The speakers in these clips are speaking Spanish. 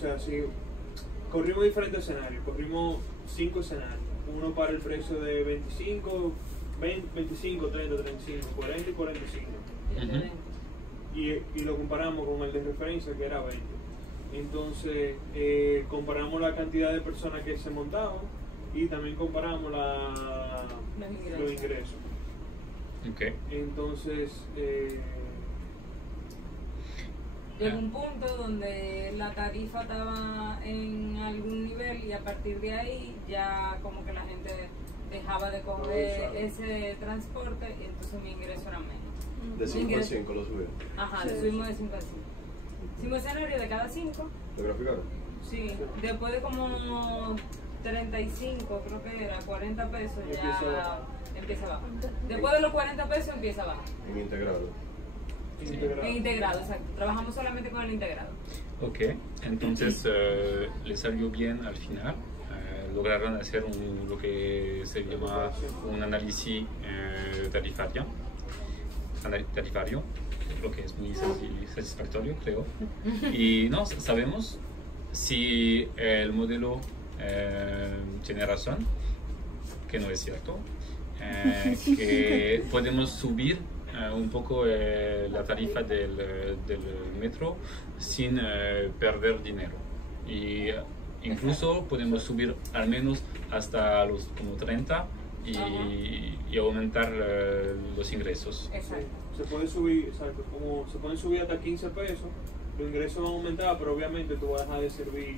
sea, sí, corrimos diferentes escenarios, corrimos 5 escenarios, uno para el precio de 25, 20, 25, 30, 35, 40 y 45. Y lo comparamos con el de referencia que era 20. Entonces comparamos la cantidad de personas que se montaban y también comparamos los ingresos. Okay. Entonces llegó un punto donde la tarifa estaba en algún nivel y a partir de ahí ya como que la gente dejaba de coger ese transporte y entonces mi ingreso era menos. De 5 a 5 lo subieron. Ajá, lo subimos de 5 a 5. Hicimos escenario de cada 5. ¿Lo graficaron? Sí, después de como 35, creo que era 40 pesos, ya empieza a bajar. Después de los 40 pesos empieza a bajar. En integrado. En integrado, exacto. Trabajamos solamente con el integrado. Ok, entonces le salió bien al final. Lograron hacer lo que se llama un análisis tarifario, lo que es muy satisfactorio, creo. Y no sabemos si el modelo tiene razón, que no es cierto, que podemos subir un poco la tarifa del metro sin perder dinero. Y incluso podemos subir al menos hasta los como 30 y aumentar los ingresos. Exacto. Se puede subir, exacto, como se pueden subir hasta 15 pesos, los ingresos van a aumentar, pero obviamente tú vas a dejar de servir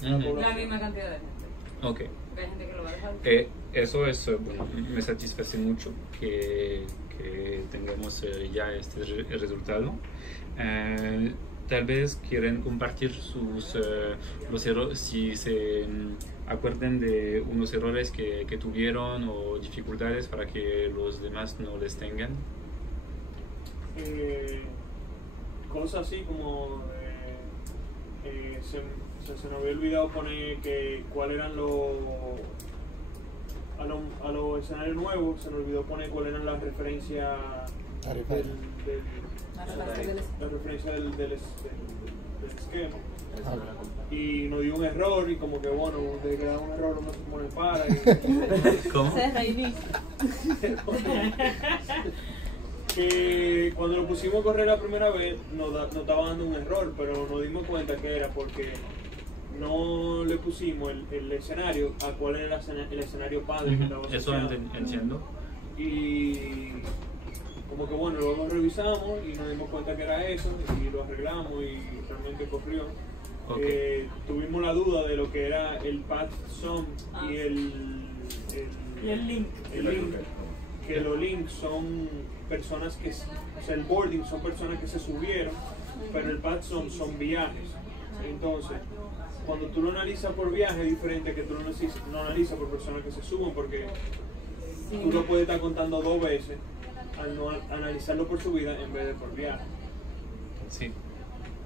la misma cantidad de gente. Ok. Hay gente que lo va a dejar. Eso es, bueno, me satisface mucho que tengamos ya este resultado. Tal vez quieren compartir los errores, si se acuerdan de unos errores que tuvieron o dificultades para que los demás no les tengan. Cosas así como se nos había olvidado poner cuáles eran a los escenarios nuevos, se nos olvidó poner cuáles eran las referencias la referencia del esquema. Y nos dio un error y como que bueno, desde que da un error uno se pone para ¿Cómo? Se reinicia. Que cuando lo pusimos a correr la primera vez nos estaba dando un error, pero nos dimos cuenta que era porque no le pusimos el escenario a cuál era el escenario padre que estaba Eso asociado. entiendo. Y como que bueno, luego revisamos y nos dimos cuenta que era eso y lo arreglamos y realmente corrió. Okay. Tuvimos la duda de lo que era el path sum y el link. Que los links son personas que, o sea, el boarding son personas que se subieron, pero el path sum son viajes. Entonces, cuando tú lo analizas por viaje es diferente que tú lo analizas por personas que se suben, porque tú lo puedes estar contando 2 veces al no analizarlo por subida en vez de por viaje. Sí.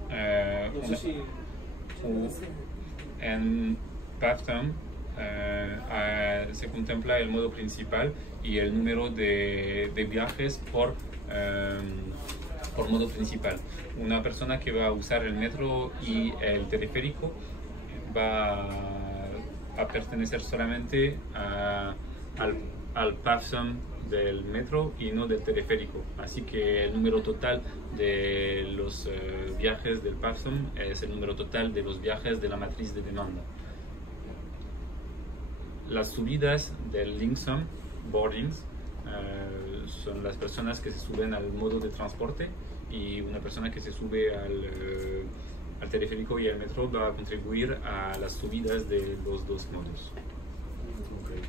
No sé si... En PathSum se contempla el modo principal y el número de viajes por modo principal. Una persona que va a usar el metro y el teleférico va a pertenecer solamente al PathSum del metro y no del teleférico, así que el número total de los viajes del PathSum es el número total de los viajes de la matriz de demanda. Las subidas del LinkSum, boardings, son las personas que se suben al modo de transporte, y una persona que se sube al teleférico y al metro va a contribuir a las subidas de los dos modos. Okay.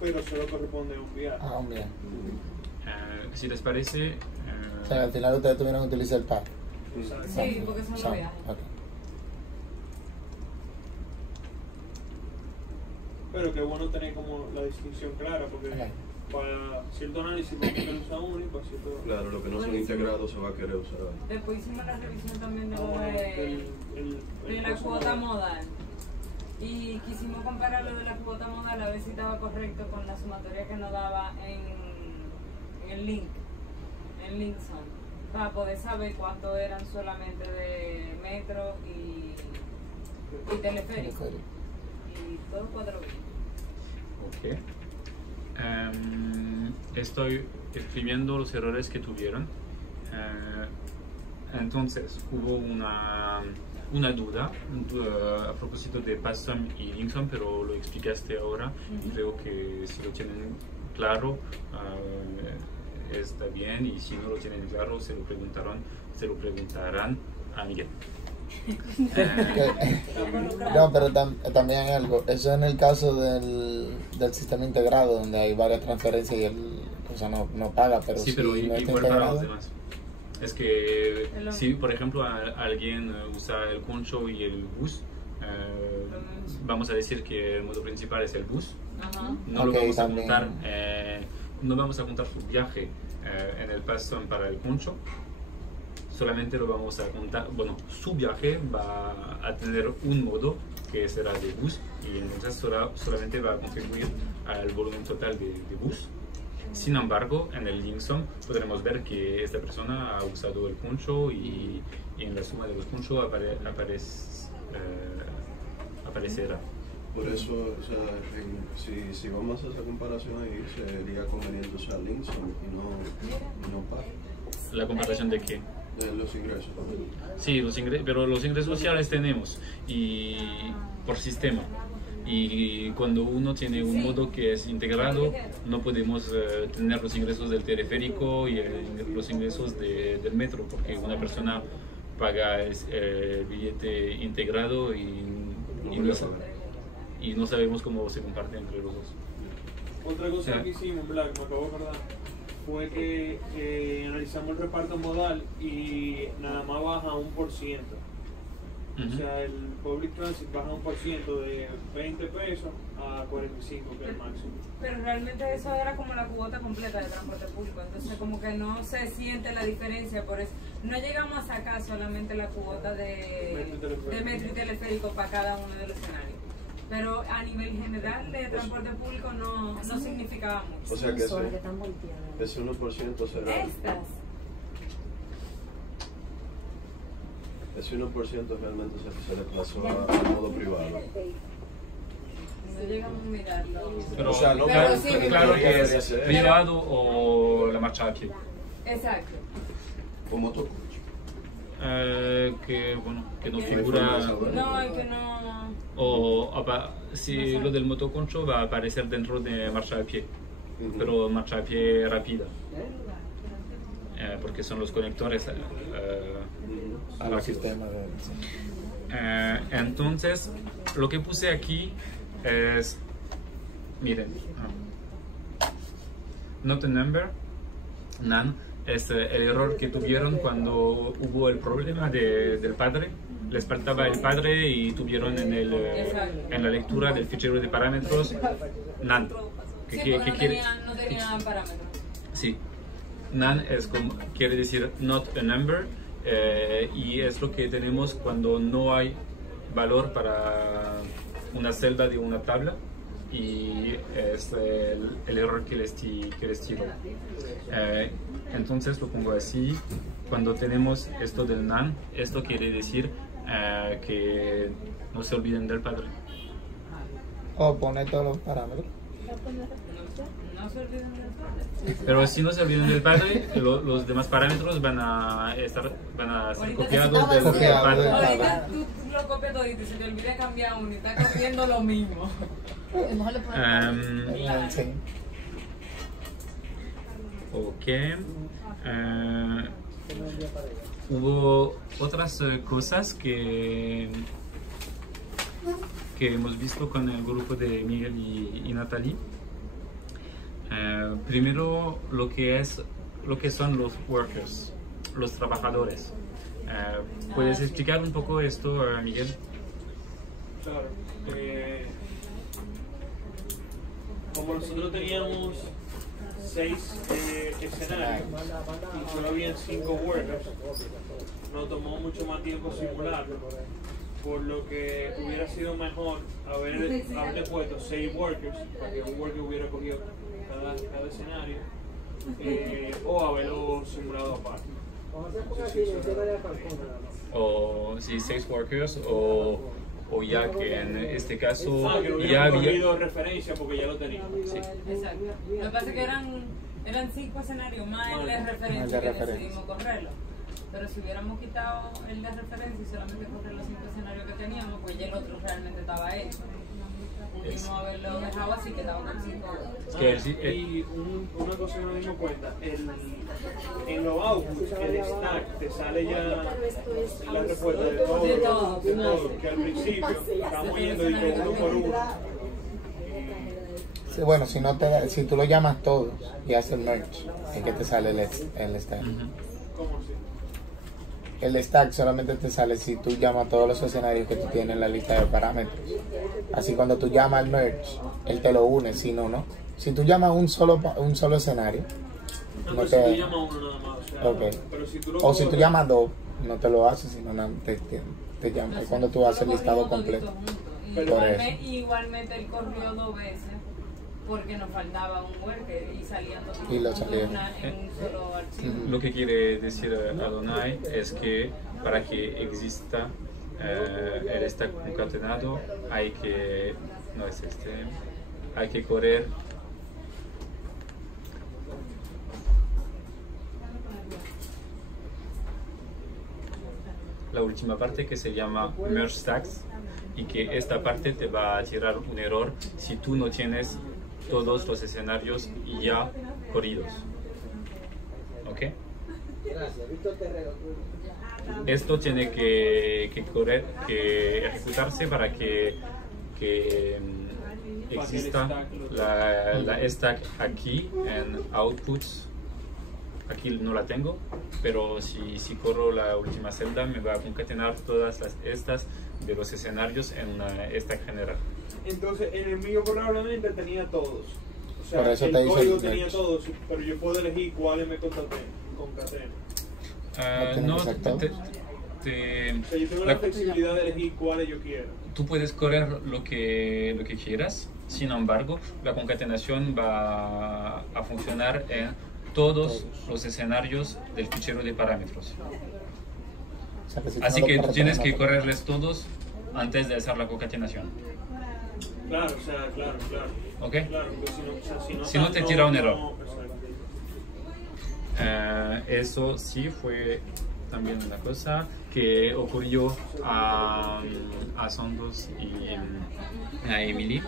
Pero solo corresponde a un viaje. Ah, un viaje. Si les parece... O sea, al final ustedes tuvieron que utilizar el PAD. Sí, porque son los viajes. Okay. Pero qué bueno tener como la distinción clara, porque para cierto análisis vamos a querer usar uno y para cierto... Claro, lo que no son integrados se va a querer usar. Después hicimos la revisión también de la cosa cuota modal. Y quisimos comparar lo de la cuota modal a ver si estaba correcto con la sumatoria que nos daba en el link, en LinkSum, para poder saber cuánto eran solamente de metro y teleférico. Ok. Y todo 4 vías. Ok. Estoy escribiendo los errores que tuvieron. Entonces, hubo una duda a propósito de PathSum y LinkSum, pero lo explicaste ahora y creo que si lo tienen claro está bien, y si no lo tienen claro se lo preguntarán a Miguel. No, pero también algo, eso en el caso del sistema integrado, donde hay varias transferencias y no paga, pero sí, si pero no está igual para integrado, los demás. Es que si, por ejemplo, alguien usa el concho y el bus, vamos a decir que el modo principal es el bus, Ajá. no lo Ok, vamos a también. contar, no vamos a contar su viaje en el PathSum para el concho, solamente lo vamos a contar, bueno, su viaje va a tener un modo que será de bus, y entonces solamente va a contribuir al volumen total de bus. Sin embargo, en el LinkSum podremos ver que esta persona ha usado el concho, y en la suma de los conchos aparecerá. Por eso, o sea, si vamos a hacer esa comparación ahí, sería conveniente usar LinkSum y no PathSum. ¿La comparación de qué? De los ingresos. Sí, pero los ingresos sociales tenemos y por sistema. Y cuando uno tiene un modo que es integrado, no podemos tener los ingresos del teleférico y los ingresos del metro, porque una persona paga el billete integrado y no sabemos cómo se comparte entre los dos. Otra cosa que hicimos, Black, me acabo de acordar, fue que analizamos el reparto modal y nada más baja 1%. O sea, el public transit baja 1% de 20 pesos a 45, que es el máximo. Pero realmente eso era como la cuota completa de transporte público, entonces como que no se siente la diferencia, por eso no llegamos a sacar solamente la cuota de metro y teleférico para cada uno de los escenarios. Pero a nivel general de transporte público no significaba mucho. O sea que ese 1% será... Ese 1% realmente se desplazó al modo privado. No llegamos a mirarlo. Pero, O sea, no, pero sí, claro que debería es ser. privado o la marcha a pie. Exacto. O motoconcho. Que no figura, No, es que no. si lo del motoconcho va a aparecer dentro de marcha a pie, pero marcha a pie rápida, porque son los conectores al sistema de... entonces lo que puse aquí es, miren, not a number, none, es el error que tuvieron cuando hubo el problema del padre. Les faltaba el padre y tuvieron en la lectura del fichero de parámetros none. Sí, porque no tenían parámetros. Sí, none quiere decir not a number, y es lo que tenemos cuando no hay valor para una celda de una tabla, y es el error que les tiro. Entonces lo pongo así. Cuando tenemos esto del none, esto quiere decir que no se olviden del padre. O poner todos los parámetros. No se olviden del padre. Pero si no se olvidan del padre, los demás parámetros van a ser copiados del padre. Ahorita tú lo copias todo y se te olvida cambiar uno y estás copiando lo mismo. Sí. Ok. Hubo otras cosas que hemos visto con el grupo de Miguel y Natalie. Primero, lo que son los workers, los trabajadores. ¿Puedes explicar un poco esto, Miguel? Claro. Como nosotros teníamos 6 escenarios y solo habían 5 workers, nos tomó mucho más tiempo simularlo, por lo que hubiera sido mejor haberle puesto 6 workers para que un worker hubiera cogido cada escenario, o haberlo simulado aparte. O sí, 6 workers, o o ya que en este caso Que no ya hubiera había... corrido referencia porque ya lo tenía. Sí. Exacto. Lo que pasa es que eran 5 escenarios más el de El referencia de que referencia. decidimos correrlo. Pero si hubiéramos quitado el de referencia y solamente correr los 5 escenarios que teníamos, pues ya el otro realmente estaba hecho. Pudimos haberlo dejado así que estaba con 5. Es que Y una cosa que nos dimos cuenta, en los outputs, el stack te sale ya la respuesta de todo, que al principio estábamos yendo de que uno por uno. Sí, bueno, si tú lo llamas todos y haces el merge, es que te sale el stack. ¿Cómo así? El stack solamente te sale si tú llamas todos los escenarios que tú tienes en la lista de parámetros. Así cuando tú llamas al merge, él te lo une, si no, no. Si tú llamas un solo escenario, No, no pero si tú te... llamas uno nada más, o sea, Ok. pero si tú lo O si tú corres- llamas dos, no te lo haces, sino te llama. Es cuando tú haces el listado completo. Por eso. Igualmente él corrió 2 veces porque nos faltaba un worker y salían dos Y lo en salieron. un solo archivo. Lo que quiere decir Adonai es que para que exista el stack concatenado hay que, no es hay que correr la última parte que se llama merge stacks y que esta parte te va a tirar un error si tú no tienes todos los escenarios ya corridos. ¿Ok? Esto tiene que correr, que ejecutarse para que exista la stack aquí en outputs. Aquí no la tengo, pero si corro la última celda me va a concatenar todas estas de los escenarios en una stack general. Entonces, en el mío probablemente tenía todos. O sea, Por eso el te dice código el tenía merge. todos, pero yo puedo elegir cuáles me concateno. No tiene No, que ser todos. O sea, yo tengo la flexibilidad de elegir cuáles yo quiero. tú puedes correr lo que quieras, sin embargo, la concatenación va a funcionar en todos los escenarios del fichero de parámetros. O sea, que si tú Así no lo que tú corres, tienes no que te- correrles todos antes de hacer la concatenación. Claro, o sea, claro. ¿Ok? Claro, porque si no, o sea, Si no te tira un error. Exacto. Eso sí fue también una cosa que ocurrió a Sondos y a Emily.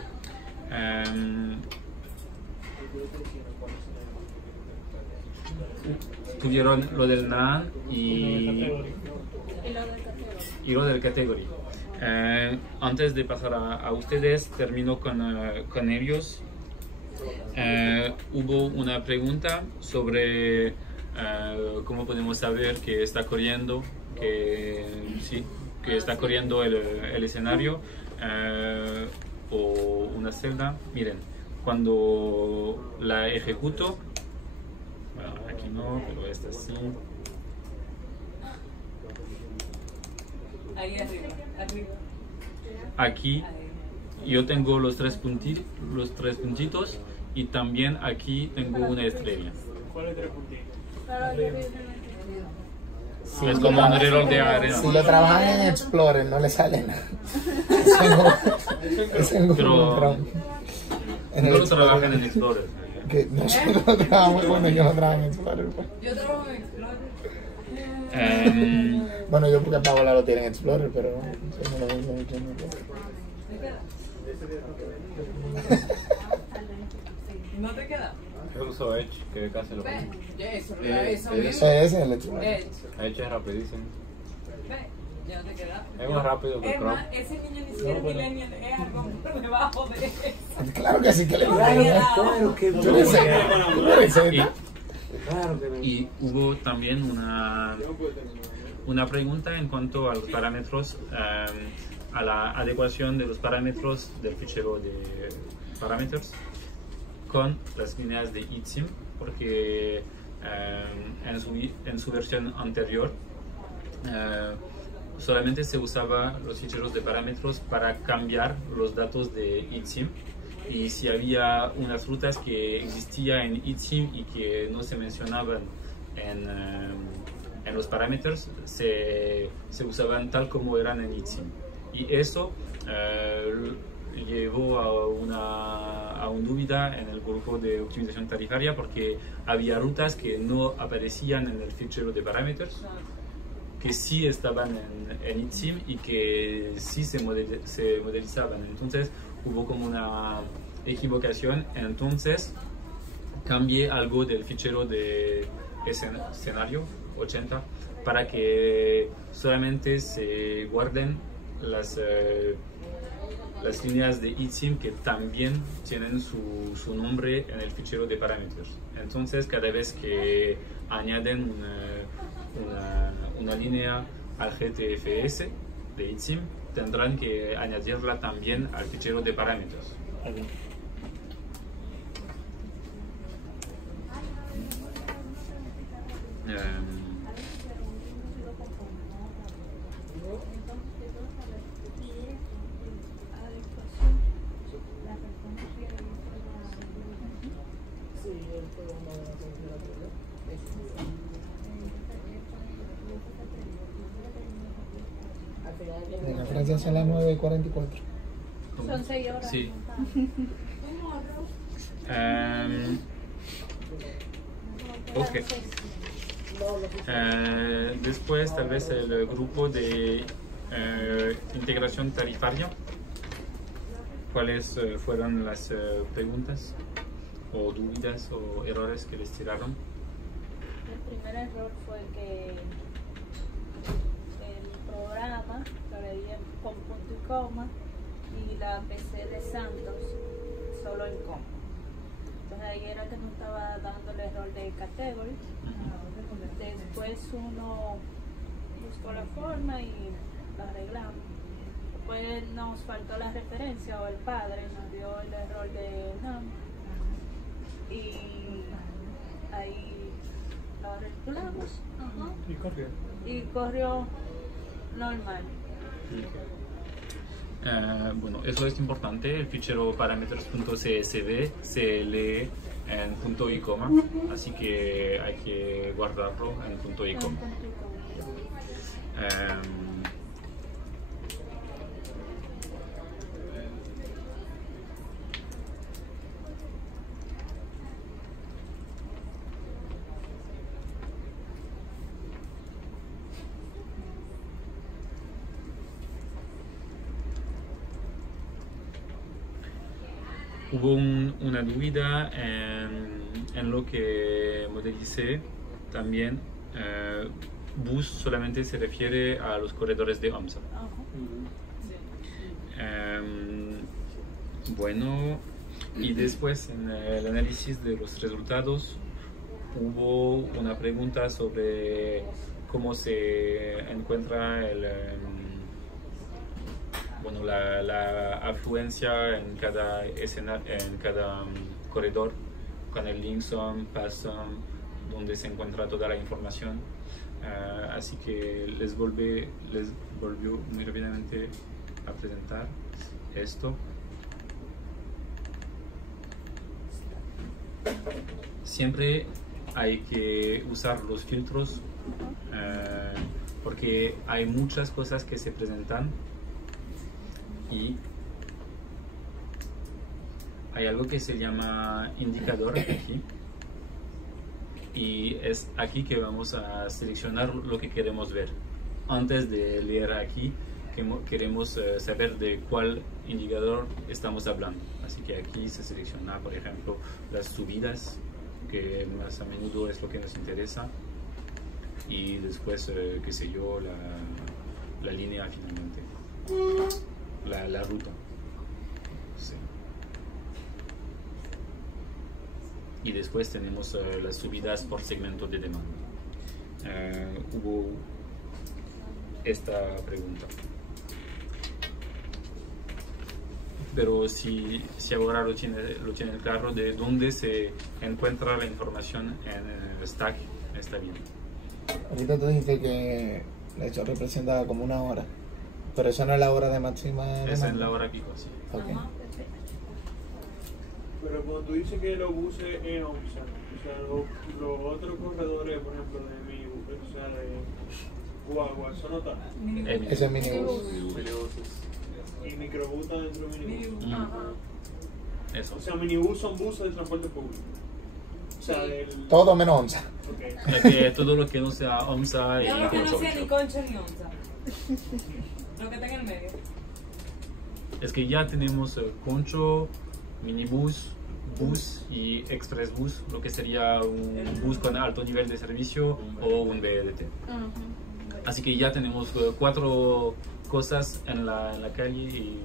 Tuvieron lo del NaN y lo del category. Antes de pasar a ustedes, termino con ellos. Hubo una pregunta sobre cómo podemos saber que está corriendo, que está corriendo el escenario o una celda. Miren, cuando la ejecuto, bueno, aquí no, pero esta sí. Ahí arriba. Aquí yo tengo los tres puntitos y también aquí tengo una estrella. ¿Cuál es el puntitos? Si Es lo como un trabajan- reloj de arena. Si lo trabajan en Explorer, no le sale nada. Es en Google Pero Chrome. En no el lo trabajan en Explorer. Que nosotros lo trabajamos, bueno, yo lo trabajo en Explorer. Pues. Yo trabajo en Explorer. Bueno, yo porque Paola lo tiene en Explorer, pero eso no lo uso mucho. ¿No te queda? Yo uso Edge, que casi lo Ve, mismo. eso Ese mismo. es el Explorer. Edge. Edge es rapidísimo. Ve, ya no te queda. Es más rápido que Es Chrome. más, ese niño ni siquiera es millennial, es algo por debajo de eso. Claro que sí que le Claro que Tú eres Z. Tú eres Y, Z. Claro que no. y hubo también una pregunta en cuanto a los parámetros, a la adecuación de los parámetros del fichero de parámetros con las líneas de ITSIM, porque en su versión anterior solamente se usaba los ficheros de parámetros para cambiar los datos de ITSIM, y si había unas rutas que existían en ITSIM y que no se mencionaban en los parámetros, se usaban tal como eran en ITSIM. Y eso llevó a una duda en el grupo de optimización tarifaria porque había rutas que no aparecían en el fichero de parámetros, que sí estaban en ITSIM y que sí se modelizaban. Entonces hubo como una equivocación, entonces cambié algo del fichero de escenario 80 para que solamente se guarden las líneas de ITSIM que también tienen su nombre en el fichero de parámetros. Entonces cada vez que añaden una línea al GTFS de ITSIM, tendrán que añadirla también al fichero de parámetros. En la Francia son las 9:44. Son 6 horas. Sí. Ok. Después tal vez el grupo de integración tarifaria. ¿Cuáles fueron las preguntas o dudas o errores que les tiraron? El primer error fue que el programa lo leía con punto y coma y la PC de Santos solo en coma. Entonces ahí era que nos estaba dando el error de category. Después uno buscó la forma y la arreglamos. Después nos faltó la referencia o el padre nos dio el error de NAM y ahí lo arreglamos y corrió normal. Bueno, eso es importante. El fichero parámetros.csv se lee en punto y coma, así que hay que guardarlo en punto y coma. Hubo una duda en lo que modelicé también. Bus solamente se refiere a los corredores de OMSA. Bueno, y después en el análisis de los resultados hubo una pregunta sobre cómo se encuentra bueno, la afluencia en cada corredor con el link sum, pass sum, donde se encuentra toda la información. Así que les volvió muy rápidamente a presentar esto. Siempre hay que usar los filtros porque hay muchas cosas que se presentan y hay algo que se llama indicador aquí y es aquí que vamos a seleccionar lo que queremos ver. Antes de leer aquí queremos saber de cuál indicador estamos hablando, así que aquí se selecciona por ejemplo las subidas, que más a menudo es lo que nos interesa, y después qué sé yo, la línea finalmente, la ruta. Sí. Y después tenemos las subidas por segmento de demanda. Hubo esta pregunta. Pero si ahora lo tiene claro de dónde se encuentra la información en el stack, está bien. Ahorita tú dijiste que eso representa como una hora, pero eso no es la hora de máxima demanda. Es en la hora pico, sí. Okay. Pero cuando tú dices que los buses en OMSA, o sea, los otros corredores, por ejemplo, de Minibus, o sea, de Guagua, eso no está. Ese es minibus. Minibuses. microbús está dentro de minibús. Minibús. Ajá. Eso. O sea, minibús son buses de transporte público. O sea, Sí. Todo menos onza. Ok. Es que todo lo que no sea onza y Todo lo que no concho. sea ni concho ni onza. Lo que está en el medio. Es que ya tenemos concho, minibús, bus y express bus, lo que sería un bus con alto nivel de servicio o un BLT. Ajá. Así que ya tenemos 4 cosas en la calle y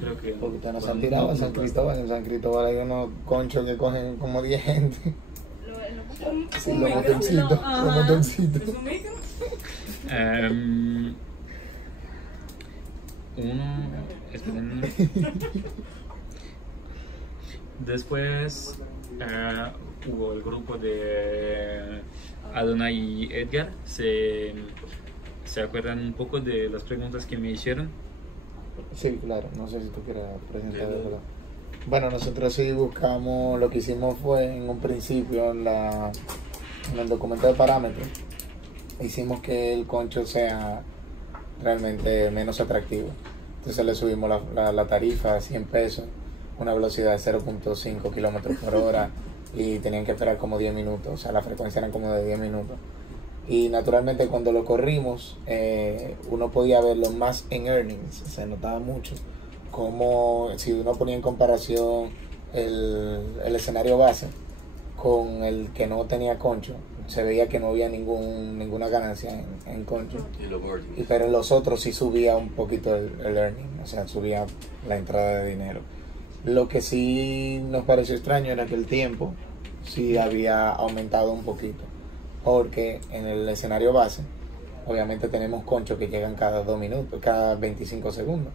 creo que... Porque nos han tirado a San Cristóbal. En San Cristóbal hay unos conchos que cogen como 10 gente. Sí, los micro. motoncitos. Los Ajá. motoncitos. ¿Es un micro? Esperen. Después hubo el grupo de Adonai y Edgar. ¿Se acuerdan un poco de las preguntas que me hicieron? Sí, claro. No sé si tú quieres presentar eso. Bueno, nosotros sí buscamos, lo que hicimos fue en un principio en el documento de parámetros, hicimos que el concho sea realmente menos atractivo. Entonces le subimos la tarifa a 100 pesos, una velocidad de 0.5 kilómetros por hora y tenían que esperar como 10 minutos, o sea, la frecuencia eran como de 10 minutos. Y naturalmente cuando lo corrimos, uno podía verlo más en earnings, se notaba mucho, como si uno ponía en comparación el escenario base con el que no tenía concho, se veía que no había ninguna ganancia en concho. Y los boarding. Pero en los otros sí subía un poquito el earning, o sea, subía la entrada de dinero. Lo que sí nos pareció extraño era que el tiempo sí había aumentado un poquito, porque en el escenario base, obviamente tenemos conchos que llegan cada 2 minutos, cada 25 segundos,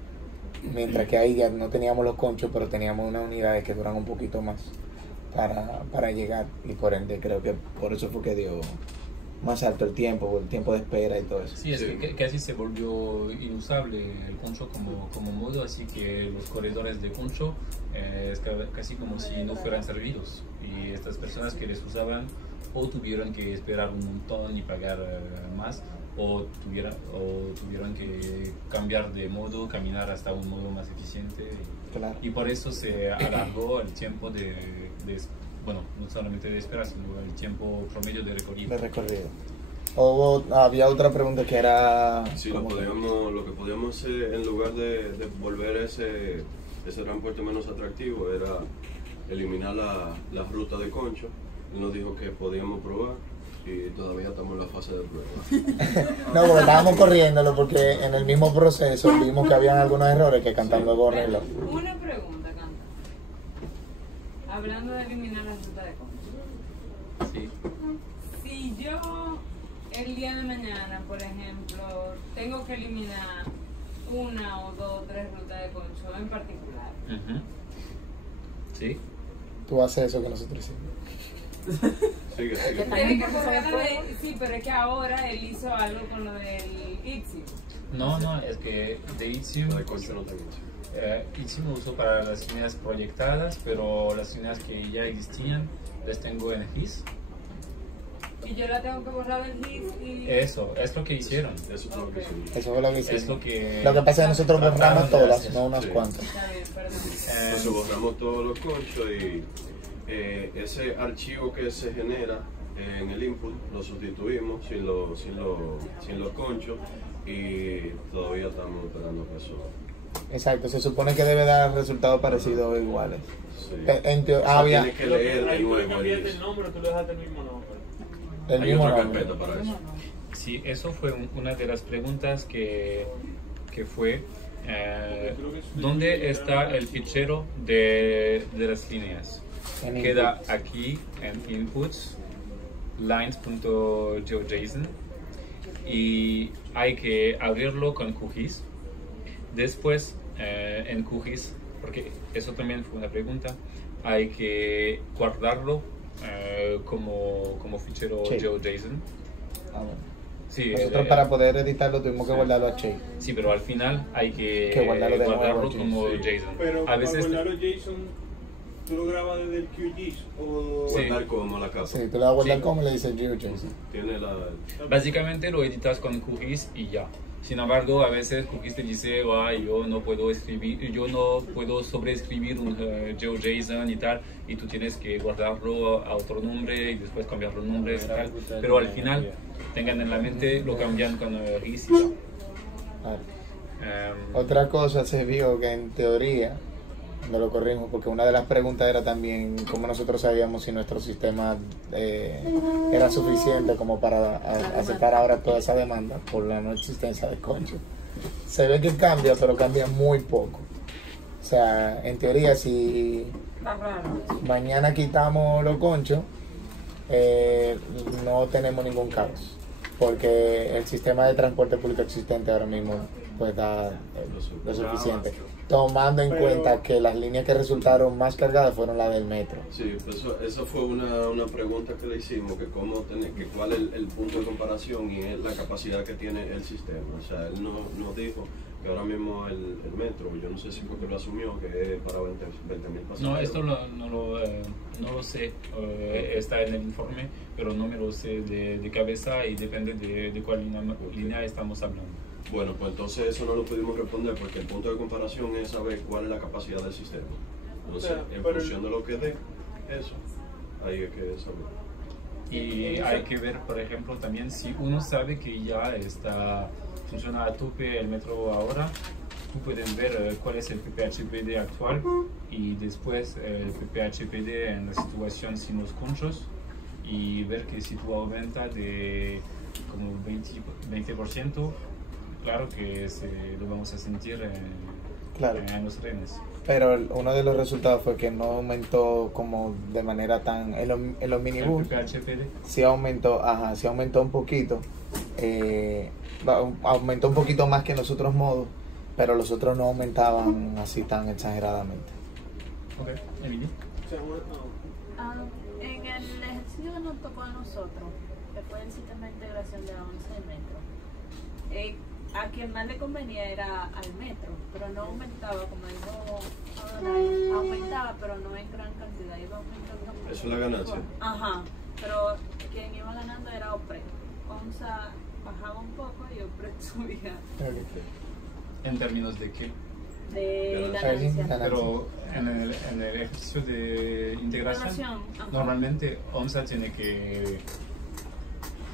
mientras que ahí ya no teníamos los conchos, pero teníamos unas unidades que duran un poquito más para llegar, y por ende creo que por eso fue que dio más alto el tiempo de espera y todo eso. Sí, es que casi se volvió inusable el concho como modo, así que los corredores de concho es casi como si no fueran servidos. Y estas personas que les usaban o tuvieron que esperar un montón y pagar más, o tuvieron que cambiar de modo, caminar hasta un modo más eficiente. Claro. Y por eso se alargó el tiempo bueno, no solamente de espera, sino el tiempo promedio de recorrido. De recorrido. Había otra pregunta que era... Sí, ¿cómo lo que podíamos hacer en lugar de volver ese transporte menos atractivo era eliminar la ruta de concho. Él nos dijo que podíamos probar y todavía estamos en la fase de prueba. No, porque estábamos corriéndolo porque en el mismo proceso vimos que habían algunos errores que cantando el correrlo. Una pregunta, Canta. Hablando de eliminar la ruta de concho. Sí. Si yo el día de mañana, por ejemplo, tengo que eliminar 1 o 2 o 3 rutas de concho en particular. Ujú. Sí. Tú haces eso que nosotros hicimos. Sigue. Tiene que correr sí, pero es que ahora él hizo algo con lo del Itzy. No, es que de Itzium, La de concho no tengo. Itzium lo uso para las líneas proyectadas, pero las líneas que ya existían las tengo en GIS. Y yo la tengo que borrar del GIS y... Eso es lo que hicieron. Eso es lo que hicimos. Eso fue lo que hicimos. Es lo que... Lo que pasa es que nosotros trataron borramos de todas, hacer. no unas Sí. cuantas. Está bien, perdón. Entonces borramos todos los conchos y ese archivo que se genera en el input lo sustituimos sin los conchos y todavía estamos esperando que eso. Exacto, se supone que debe dar resultados parecidos o iguales. Sí. Había Tienes que leer de Ahí tú le nuevo cambiaste el el nombre, tú le dejaste el mismo nombre. el Hay mismo otra nombre. carpeta para eso. Sí, eso fue una de las preguntas que fue ¿dónde está el fichero de las líneas? En Queda inputs. aquí en inputs lines.geojson y hay que abrirlo con QGIS. Después en QGIS, porque eso también fue una pregunta, hay que guardarlo como fichero Sí. GeoJSON. Ah, bueno. Sí, Nosotros para poder editarlo tuvimos que guardarlo a Shape. sí, pero al final hay que guardarlo de nuevo guardarlo en como sí. JSON. Pero A para veces guardar el JSON, ¿tú lo grabas desde el QGIS? O... Sí. Guardar como la capa. Sí, tú le vas a guardar Sí. como le dice GeoJSON. Tiene la. básicamente lo editas con QGIS y ya. Sin embargo, a veces Cookies te dice, yo no puedo sobreescribir un GeoJSON y tal, y tú tienes que guardarlo a otro nombre y después cambiar los nombres y tal. Pero al final, tengan en la mente, lo cambian con RIS y tal. Otra cosa se vio que en teoría, no lo corrimos, porque una de las preguntas era también cómo nosotros sabíamos si nuestro sistema era suficiente como para aceptar ahora toda esa demanda por la no existencia de concho. Se ve que cambia, pero cambia muy poco. O sea, en teoría, si mañana quitamos los conchos, no tenemos ningún caos, porque el sistema de transporte público existente ahora mismo pues da lo suficiente, tomando en cuenta que las líneas que resultaron más cargadas fueron las del metro. Sí, eso fue una pregunta que le hicimos, que cuál es el punto de comparación y es la capacidad que tiene el sistema. O sea, él nos dijo que ahora mismo el metro, yo no sé si porque lo asumió, que es para 20.000 pasajeros. No, esto no lo sé, está en el informe, pero no me lo sé de cabeza y depende de cuál línea estamos hablando. Bueno, pues entonces eso no lo pudimos responder porque el punto de comparación es saber cuál es la capacidad del sistema. Entonces, en función de lo que dé, eso, ahí es que saber. Y hay que ver, por ejemplo, también si uno sabe que ya funciona a tope el metro ahora, tú puedes ver cuál es el PPHPD actual y después el PPHPD en la situación sin los conchos y ver que si tú aumentas de como 20%, claro que lo vamos a sentir en los trenes. Pero uno de los resultados fue que no aumentó como de manera tan... En los minibús sí aumentó un poquito. Aumentó un poquito más que en los otros modos, pero los otros no aumentaban así tan exageradamente. Ok, Emily. En el ejercicio que nos tocó a nosotros, que fue el sistema de integración de la 11 metro, a quien más le convenía era al metro, pero no aumentaba, como dijo Adonai, aumentaba, pero no en gran cantidad, iba aumentando. Eso es la ganancia. Ajá, pero quien iba ganando era OPRE. ONSA bajaba un poco y OPRE subía. ¿En términos de qué? De ganancia. Pero en el ejercicio de integración, normalmente ONSA tiene que...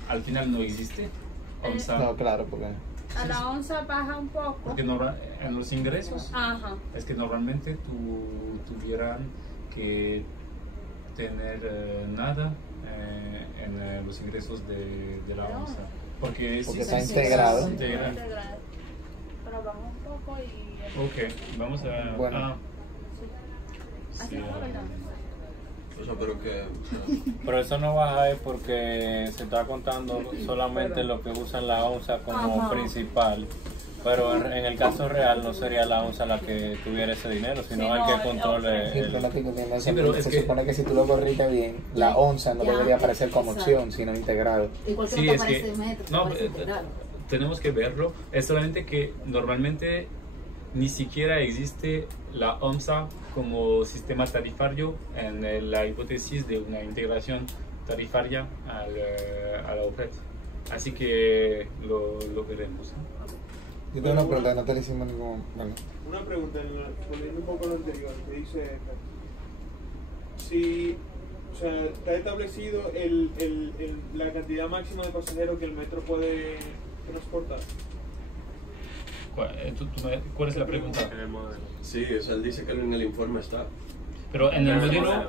Al final no existe. ONSA, no, claro, porque... A la ONSA baja un poco. Porque en los ingresos, ajá, es que normalmente tuvieran que tener nada en los ingresos de la ONSA. Porque está integrado. Pero baja un poco y... Ok, vamos a... Bueno. Sí. Eso, pero eso no baja es porque se está contando solamente lo que usan la ONSA como principal, pero en el caso real no sería la ONSA la que tuviera ese dinero, sino el que controle sí, pero se supone que si tú lo corriste bien, la ONSA no debería aparecer como opción, sino integrado. Sí, es que tenemos que verlo, es solamente que normalmente ni siquiera existe la ONSA como sistema tarifario en la hipótesis de una integración tarifaria a la OPRED. Así que lo veremos. Yo tengo una pregunta, no te le hicimos ningún... Bueno. Una pregunta, volviendo un poco a lo anterior, que dice... Si, o sea, está establecido la cantidad máxima de pasajeros que el metro puede transportar. ¿Cuál es la pregunta? en el modelo. Sí, o sea, él dice que en el informe está. Pero en el modelo,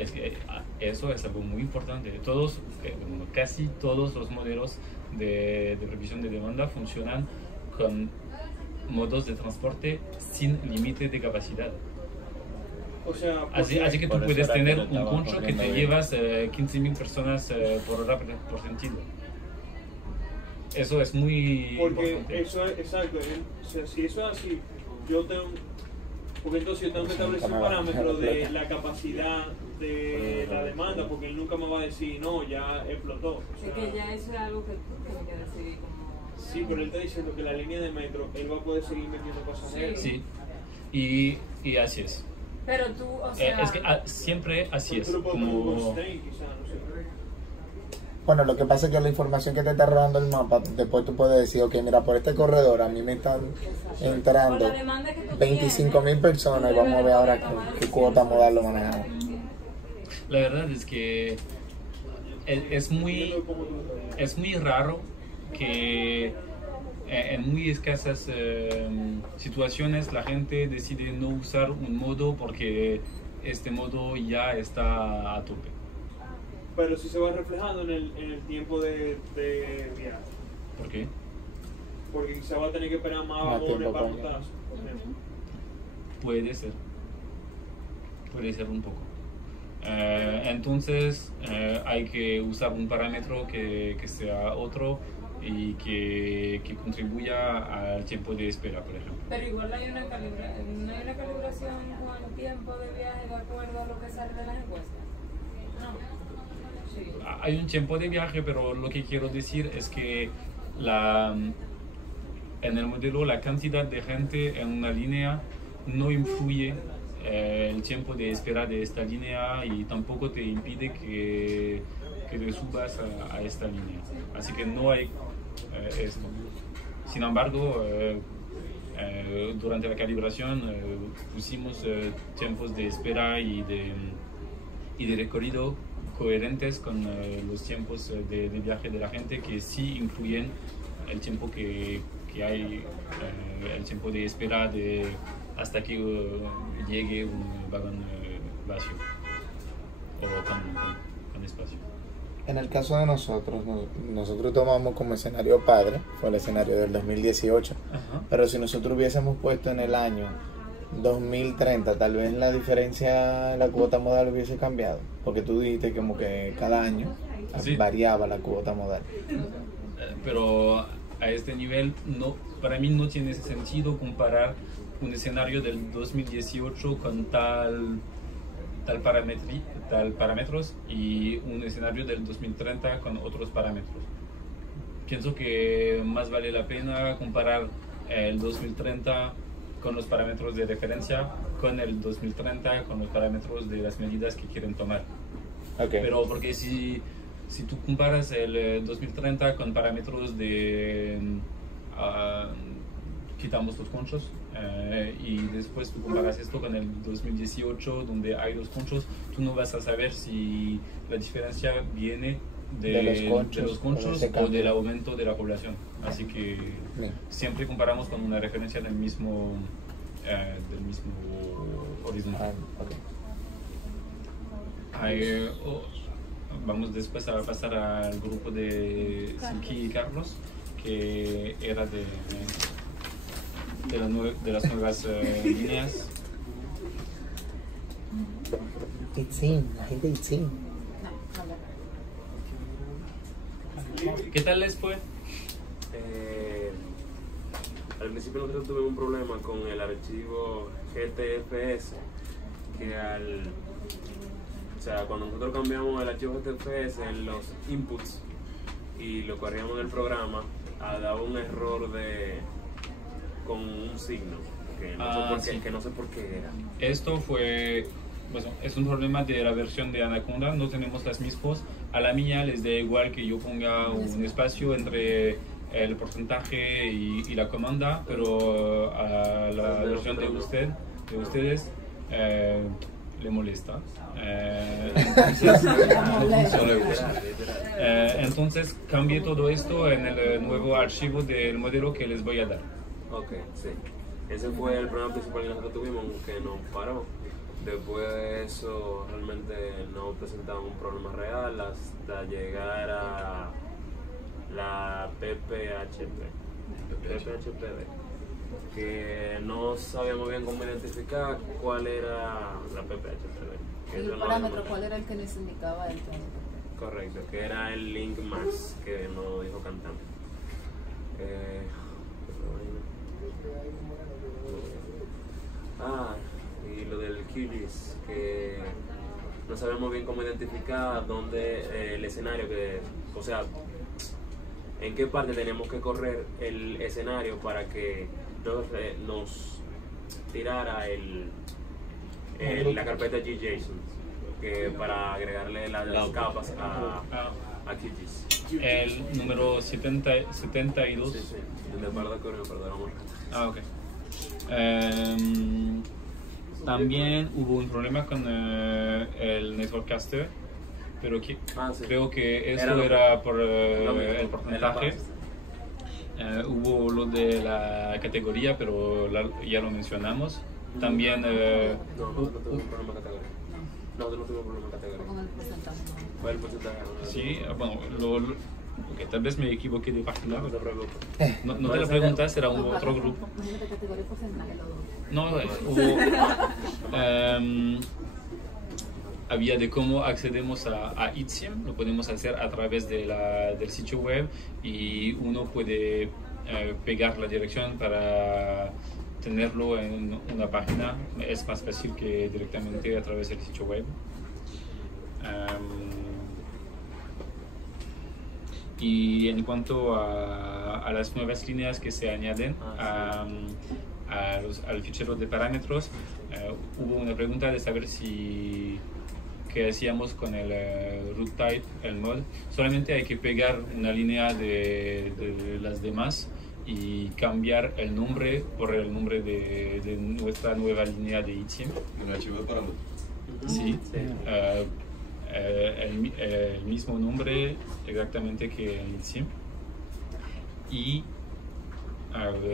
es que eso es algo muy importante. Casi todos los modelos de previsión de demanda funcionan con modos de transporte sin límite de capacidad. O sea, así que tú puedes tener un concho que te llevas 15.000 personas por hora por sentido. Eso es muy importante. Eso es exacto. O sea, si eso es así, porque entonces yo tengo que establecer un parámetro de la capacidad de la demanda, porque él nunca me va a decir, no, ya explotó. O sea, es que ya eso es algo que tiene que decidir como... Sí, pero él está diciendo que la línea de metro, él va a poder seguir metiendo pasajeros. Sí, y así es. Pero tú, o sea... es que siempre así es. Como... Como... Constraint, quizá, no sé. Bueno, lo que pasa es que la información que te está robando el mapa, después tú puedes decir, ok, mira, por este corredor a mí me están entrando 25.000 personas y vamos a ver ahora qué cuota modal lo manejamos. La verdad es que es muy raro que en muy escasas situaciones la gente decide no usar un modo porque este modo ya está a tope. Pero sí se va reflejando en el tiempo de viaje. ¿Por qué? Porque quizá va a tener que esperar más Más vagones tiempo para para montarse. Puede ser un poco. Entonces hay que usar un parámetro que sea otro y que contribuya al tiempo de espera, por ejemplo. Pero igual hay una calibración con el tiempo de viaje de acuerdo a lo que sale de las encuestas. No. Sí. Hay un tiempo de viaje, pero lo que quiero decir es que en el modelo la cantidad de gente en una línea no influye el tiempo de espera de esta línea y tampoco te impide que te subas a esta línea. Así que no hay esto. Sin embargo, durante la calibración pusimos tiempos de espera y de recorrido coherentes con los tiempos de viaje de la gente que sí influyen el tiempo que hay, el tiempo de espera hasta que llegue un vagón vacío o con espacio. En el caso de nosotros tomamos como escenario padre, fue el escenario del 2018, Ajá. pero si nosotros hubiésemos puesto en el año 2030, tal vez la diferencia en la cuota modal hubiese cambiado, porque tú dijiste como que cada año Sí. variaba la cuota modal. Pero a este nivel para mí no tiene sentido comparar un escenario del 2018 con tal parámetros y un escenario del 2030 con otros parámetros. Pienso que más vale la pena comparar el 2030 con los parámetros de referencia con el 2030 con los parámetros de las medidas que quieren tomar. Okay. Pero porque si tú comparas el 2030 con parámetros de quitamos los conchos y después tú comparas esto con el 2018 donde hay los conchos, tú no vas a saber si la diferencia viene de los conchos o del aumento de la población. Así que siempre comparamos con una referencia del mismo horizonte. Vamos después a pasar al grupo de Silky y Carlos, que era de las nuevas líneas. La gente Itzin. ¿Qué tal les fue? Al principio nosotros tuvimos un problema con el archivo GTFS, que cuando nosotros cambiamos el archivo GTFS en los inputs y lo corríamos en el programa, daba un error con un signo, que no sé por qué era. Esto fue, es un problema de la versión de Anaconda, no tenemos las mismas. A la mía les da igual que yo ponga un espacio entre el porcentaje y la comanda, pero a la versión de ustedes le molesta. Entonces cambié todo esto en el nuevo archivo del modelo que les voy a dar. Ok, sí. Ese fue el problema principal que nosotros tuvimos, que nos paró. Después de eso realmente no presentaba un problema real hasta llegar a la PPHP, que no sabíamos bien cómo identificar cuál era la PPHP. El parámetro, ¿cuál era el que les indicaba el tema? Correcto, que era el link max que nos dijo cantante. Y lo del QGIS, que no sabemos bien cómo identificar dónde el escenario, en qué parte teníamos que correr el escenario para que nos tirara la carpeta JSON, que para agregarle las capas Akitis. El número 72. Sí, sí. El de Parda Correo, perdón, amor. Ah, ok. También hubo un problema con el Networkcaster, pero creo que eso era por el porcentaje. Hubo lo de la categoría, pero ya lo mencionamos. También No tuve un problema categórico. No tuve un problema categórico. Con el porcentaje. ¿Cuál es el porcentaje? sí, bueno, ok, tal vez me equivoqué de página. No te preocupes. No te lo preguntas, era un otro grupo. Imagínate categoría y porcentaje los dos. No, hubo, había de cómo accedemos a ITSIM, lo podemos hacer a través del sitio web y uno puede pegar la dirección para tenerlo en una página. Es más fácil que directamente a través del sitio web. Y en cuanto a las nuevas líneas que se añaden al fichero de parámetros, hubo una pregunta de saber qué hacíamos con el root type, el mod. Solamente hay que pegar una línea de las demás y cambiar el nombre por el nombre de nuestra nueva línea de ITSIM. Un archivo de parámetros. Sí. El mismo nombre exactamente que en ITSIM. Y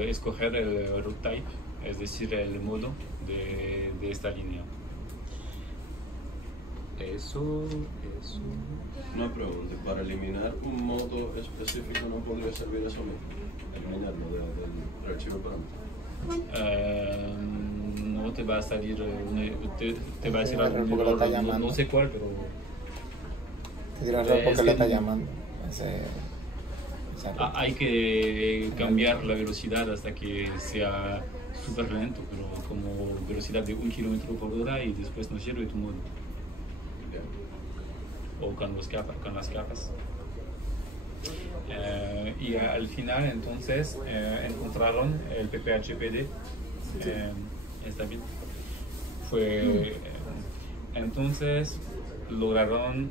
escoger el root type, es decir, el modo de esta línea. Eso. Una pregunta, para eliminar un modo específico no podría servir eso mismo, eliminarlo del archivo de parámetros. No te va a salir, te va a decir algún porque lo está error, llamando. no sé cuál, pero Te dirá error porque lo está llamando. hay que cambiar la velocidad hasta que sea súper lento, pero como velocidad de 1 km/h y después no sirve tu modo. O con las capas. Y al final entonces encontraron el PPHPD. Está bien. Entonces lograron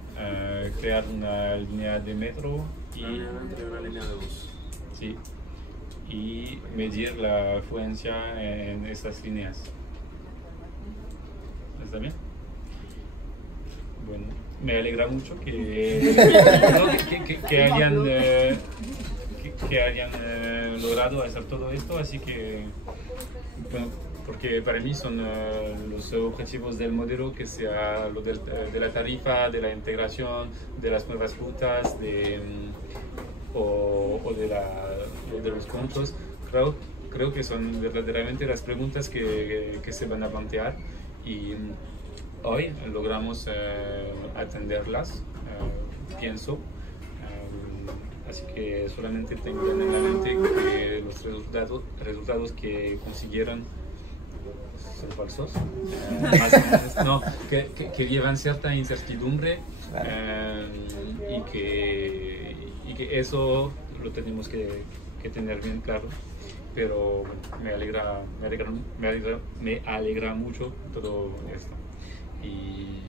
crear una línea de metro Una línea de bus. sí, y medir la afluencia en esas líneas. ¿Está bien? Bueno, me alegra mucho que hayan logrado hacer todo esto, así que, bueno, porque para mí son los objetivos del modelo, que sea lo de la tarifa, de la integración, de las nuevas rutas, o de los puntos. Creo que son verdaderamente las preguntas que se van a plantear, y hoy logramos atenderlas, pienso. Así que solamente tengan en la mente que los resultados que consiguieron son falsos, más o menos, no, que llevan cierta incertidumbre, y que eso lo tenemos que tener bien claro. Pero bueno, me alegra mucho todo esto. Y